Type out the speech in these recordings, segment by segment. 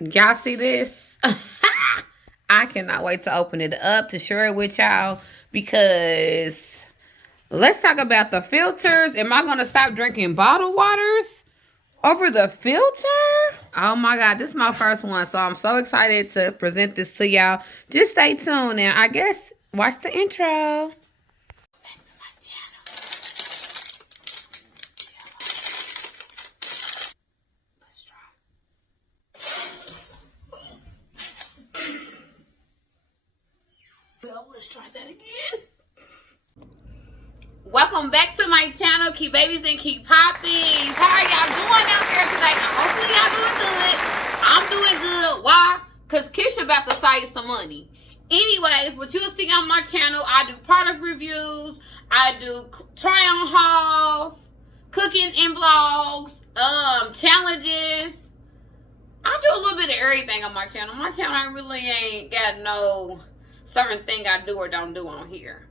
Y'all see this? I cannot wait to open it up to share it with y'all, because let's talk about the filters. Am I going to stop drinking bottled waters over the filter? Oh my God, this is my first one, so I'm so excited to present this to y'all. Just stay tuned and I guess watch the intro. Let's try that again. Welcome back to my channel, Keep Babies and Keep Poppies. How are y'all doing out there today? Hopefully y'all doing good. I'm doing good. Why? Because Kisha about to save some money. Anyways, what you'll see on my channel, I do product reviews, I do try-on hauls, cooking and vlogs, challenges. I do a little bit of everything on my channel. My channel really ain't got no certain thing I do or don't do on here.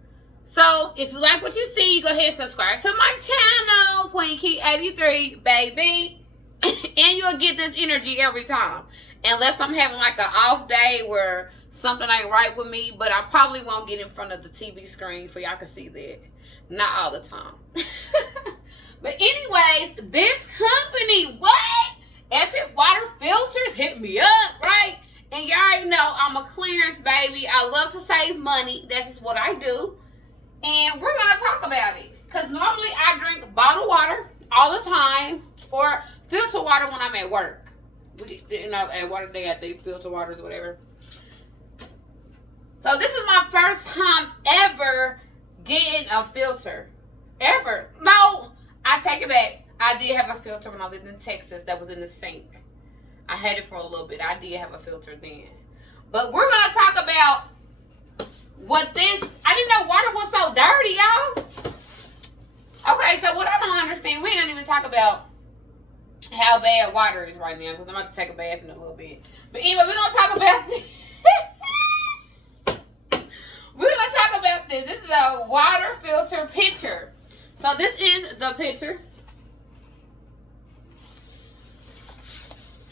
So if you like what you see, go ahead and subscribe to my channel, QueenKey83, baby. And you'll get this energy every time. Unless I'm having like an off day where something ain't right with me, but I probably won't get in front of the TV screen for y'all can see that. Not all the time. But anyways, this company, what? Epic Water Filters hit me up, right? And you already know I'm a clearance baby. I love to save money. That's just what I do. And we're going to talk about it. Because normally I drink bottled water all the time. Or filter water when I'm at work. You know, at water day at the filter waters or whatever. So this is my first time ever getting a filter. Ever. No, I take it back. I did have a filter when I lived in Texas that was in the sink. I had it for a little bit. I did have a filter then. But we're going to talk about what this... I didn't know water was so dirty, y'all. Okay, so what I don't understand, we don't even talk about how bad water is right now, because I'm about to take a bath in a little bit. But anyway, we're going to talk about this. We're going to talk about this. This is a water filter picture. So this is the picture.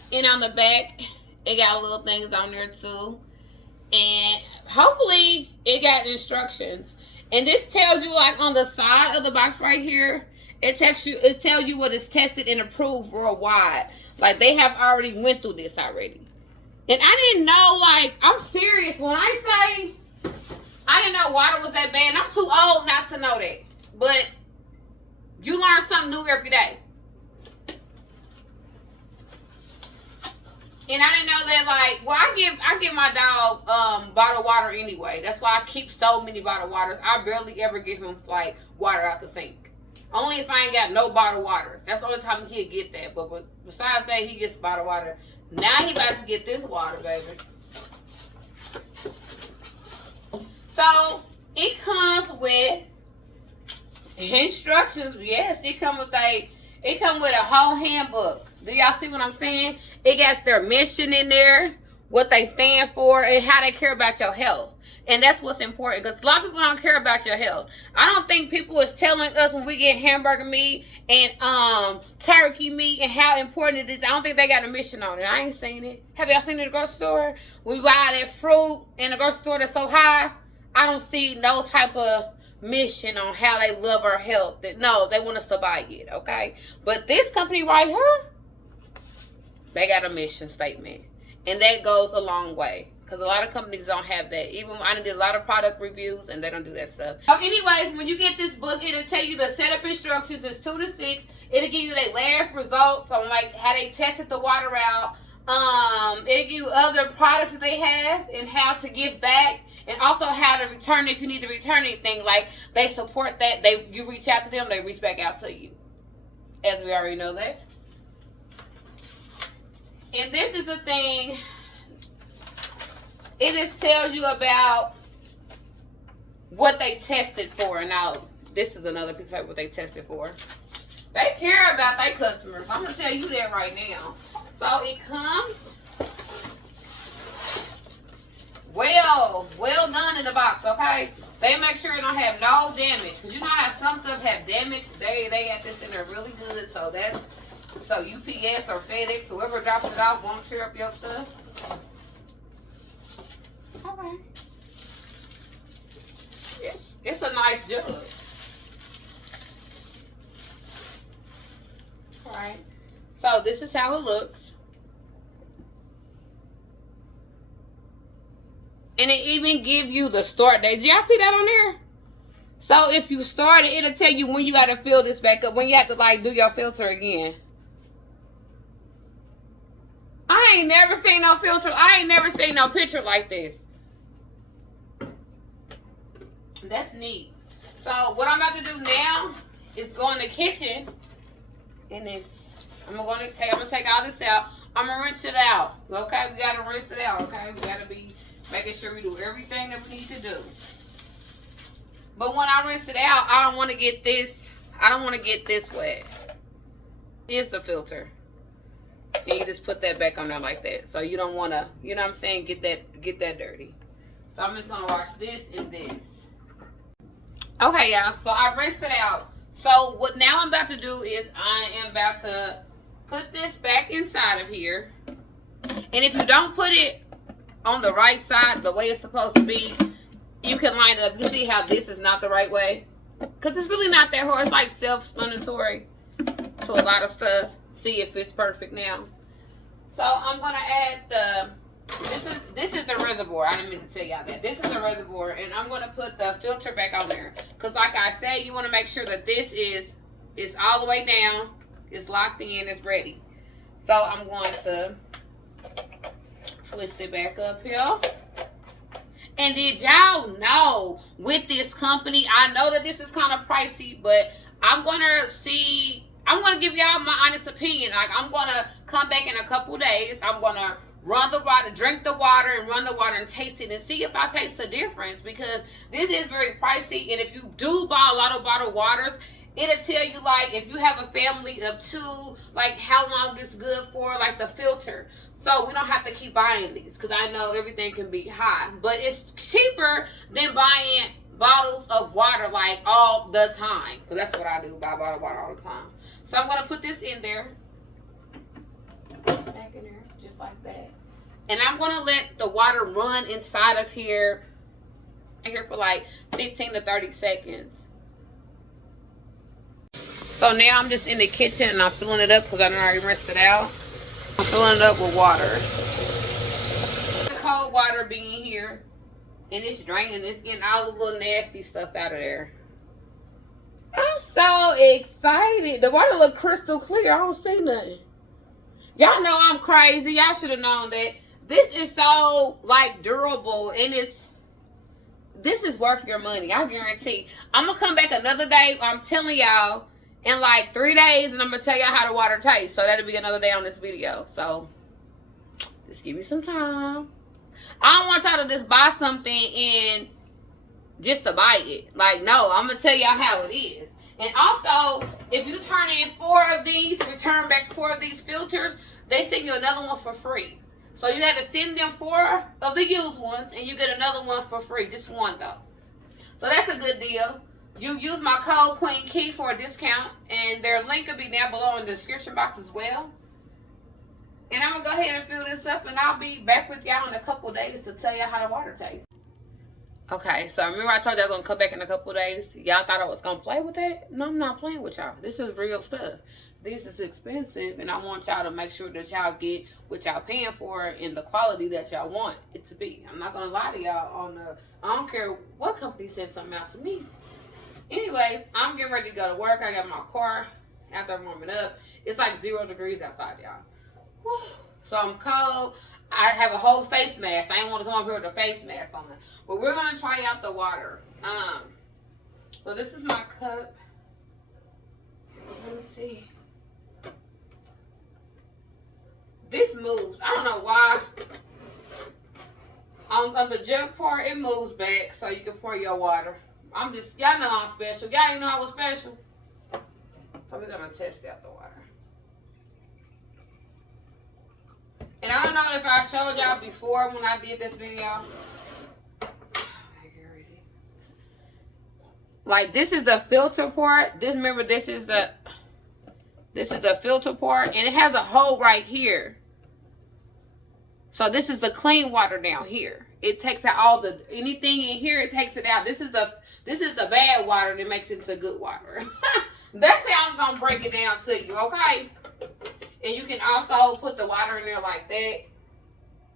And on the back, it got little things on there too. And hopefully it got instructions. And this tells you, like on the side of the box right here, it tells you what is tested and approved worldwide. Like they have already went through this already. And I didn't know, like, I'm serious. When I say I didn't know water was that bad, I'm too old not to know that. But you learn something new every day. And I didn't know that, like, well, I give my dog bottled water anyway. That's why I keep so many bottled waters. I barely ever give him, like, water out the sink. Only if I ain't got no bottled water. That's the only time he'll get that. But besides that, he gets bottled water. Now he about to get this water, baby. So, it comes with instructions. Yes, it comes with a whole handbook. Do y'all see what I'm saying? It got their mission in there, what they stand for, and how they care about your health. And that's what's important, because a lot of people don't care about your health. I don't think people is telling us when we get hamburger meat and turkey meat and how important it is. I don't think they got a mission on it. I ain't seen it. Have y'all seen it in the grocery store? We buy that fruit in the grocery store that's so high. I don't see no type of mission on how they love our health. No, they want us to buy it, okay? But this company right here, they got a mission statement. And that goes a long way. Because a lot of companies don't have that. Even I did a lot of product reviews and they don't do that stuff. So anyways, when you get this book, it'll tell you the setup instructions. It's 2 to 6. It'll give you their last results on like how they tested the water out. It'll give you other products that they have and how to give back. And also how to return if you need to return anything. Like they support that. You reach out to them, they reach back out to you. As we already know that. And this is the thing. It just tells you about what they tested for. Now, this is another piece of paper what they tested for. They care about their customers. I'm going to tell you that right now. So, it comes well done in the box, okay? They make sure it don't have no damage. Because you know how some stuff have damage. They got this in there really good. So, that's So UPS or FedEx, whoever drops it off, won't tear up your stuff. Okay. It's a nice jug. Alright. So this is how it looks. And it even give you the start dates. Y'all see that on there? So if you start it, it'll tell you when you gotta fill this back up, when you have to like do your filter again. I ain't never seen no filter. I ain't never seen no picture like this. That's neat. So what I'm about to do now is go in the kitchen, and I'm gonna take all this out. I'm gonna rinse it out. Okay, we gotta rinse it out. Okay, we gotta be making sure we do everything that we need to do. But when I rinse it out, I don't want to get this. I don't want to get this wet. Here's the filter, and you just put that back on there like that. So you don't want to, you know what I'm saying, get that dirty. So I'm just gonna wash this and this. Okay, y'all. So I rinsed it out. So what now I'm about to do is I am about to put this back inside of here. And if you don't put it on the right side, the way it's supposed to be, you can line it up. You see how this is not the right way? Because it's really not that hard. It's like self-explanatory to a lot of stuff. See if it's perfect now. So I'm going to add the... This is the reservoir. I didn't mean to tell y'all that. This is the reservoir, and I'm going to put the filter back on there. Because like I said, you want to make sure that this is all the way down. It's locked in. It's ready. So I'm going to twist it back up here. And did y'all know with this company, I know that this is kind of pricey, but I'm going to give y'all my honest opinion. Like, I'm going to come back in a couple days. I'm going to run the water, drink the water, and run the water and taste it and see if I taste the difference, because this is very pricey. And if you do buy a lot of bottled waters, it'll tell you, like, if you have a family of 2, like, how long it's good for, like, the filter. So we don't have to keep buying these, because I know everything can be high. But it's cheaper than buying bottles of water, like, all the time. Because that's what I do, buy bottled water all the time. So I'm going to put this in there. Back in there, just like that. And I'm going to let the water run inside of here for like 15 to 30 seconds. So now I'm just in the kitchen and I'm filling it up because I already rinsed it out. I'm filling it up with water. The cold water being here, and it's draining. It's getting all the little nasty stuff out of there. I'm so excited. The water look crystal clear. I don't see nothing. Y'all know I'm crazy. Y'all should have known that. This is so, like, durable, and this is worth your money. I guarantee. I'm going to come back another day. I'm telling y'all, in like 3 days, and I'm going to tell y'all how the water tastes. So that'll be another day on this video. So just give me some time. I don't want y'all to just buy something and just to buy it. Like, no, I'm going to tell y'all how it is. And also, if you turn in 4 of these, return back 4 of these filters, they send you another one for free. So you have to send them 4 of the used ones, and you get another one for free. Just one, though. So that's a good deal. You use my code QueenKey for a discount, and their link will be down below in the description box as well. And I'm going to go ahead and fill this up, and I'll be back with y'all in a couple days to tell y'all how the water tastes. Okay, so remember I told you I was going to come back in a couple days? Y'all thought I was going to play with that? No, I'm not playing with y'all. This is real stuff. This is expensive, and I want y'all to make sure that y'all get what y'all paying for in the quality that y'all want it to be. I'm not going to lie to y'all on the... I don't care what company sent something out to me. Anyways, I'm getting ready to go to work. I got my car after I'm warming up. It's like 0 degrees outside, y'all. So I'm cold. I have a whole face mask. I didn't want to come over here with a face mask on. But we're going to try out the water. So this is my cup. Let me see. This moves. I don't know why. On the jug part, it moves back so you can pour your water. I'm just, y'all know I'm special. Y'all didn't know I was special. So we're going to test out the water. And I don't know if I showed y'all before when I did this video. Like, this is the filter part. Remember, this is This is the filter part, and it has a hole right here. So this is the clean water down here. It takes out all the anything in here. It takes it out. This is the bad water, and it makes it into good water. That's how I'm gonna break it down to you, okay? And you can also put the water in there like that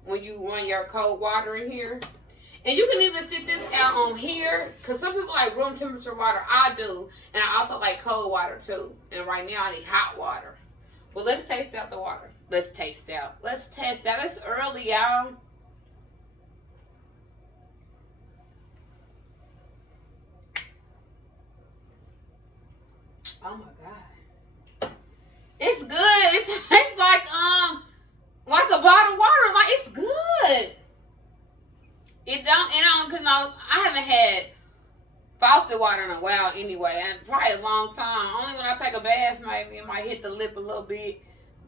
when you run your cold water in here. And you can even sit this out on here, because some people like room temperature water. I do. And I also like cold water too. And right now I need hot water. Well, let's taste out the water. Let's taste out. Let's test out. It's early, y'all. Oh my God. It's good. It tastes like a bottled water. Like, it's good. Cause no, I haven't had faucet water in a while anyway, and probably a long time. Only when I take a bath, maybe it might hit the lip a little bit.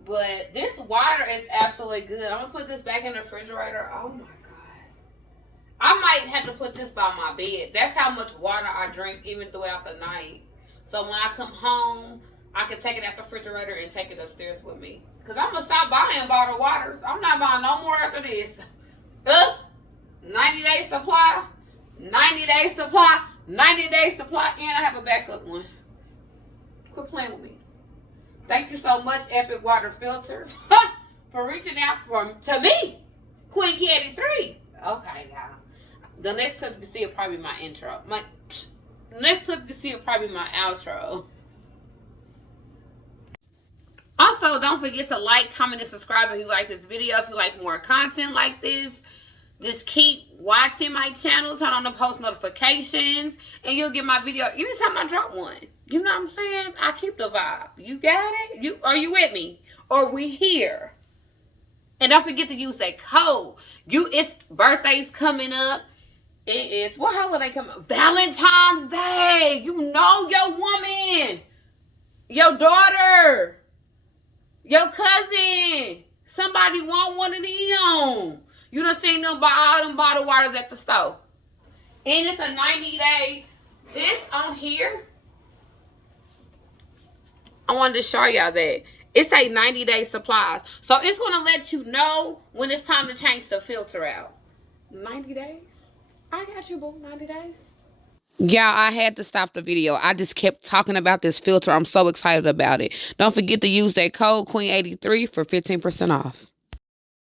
But this water is absolutely good. I'm gonna put this back in the refrigerator. Oh my God. I might have to put this by my bed. That's how much water I drink even throughout the night. So when I come home, I can take it out the refrigerator and take it upstairs with me. Cause I'm gonna stop buying bottled waters. I'm not buying no more after this. 90 days supply, 90 days supply, 90 days supply, and I have a backup one. Quit playing with me. Thank you so much, Epic Water Filters, for reaching out to me, QueenKey83. Okay, y'all. The next clip you see will probably be my intro. The next clip you see will probably be my outro. Also, don't forget to like, comment, and subscribe if you like this video. If you like more content like this, just keep watching my channel. Turn on the post notifications, and you'll get my video anytime I drop one. You know what I'm saying? I keep the vibe. You got it? Are you with me? Or we here? And don't forget to use that code. It's birthdays coming up. It is, what holiday coming up? Valentine's Day. You know your woman, your daughter, your cousin. Somebody want one of them. You done seen them buy all them bottled waters at the store. And it's a 90-day. This on here, I wanted to show y'all that. It's a 90-day supplies. So it's going to let you know when it's time to change the filter out. 90 days? I got you, boo. 90 days. Y'all, I had to stop the video. I just kept talking about this filter. I'm so excited about it. Don't forget to use that code QueenKey83 for 15% off.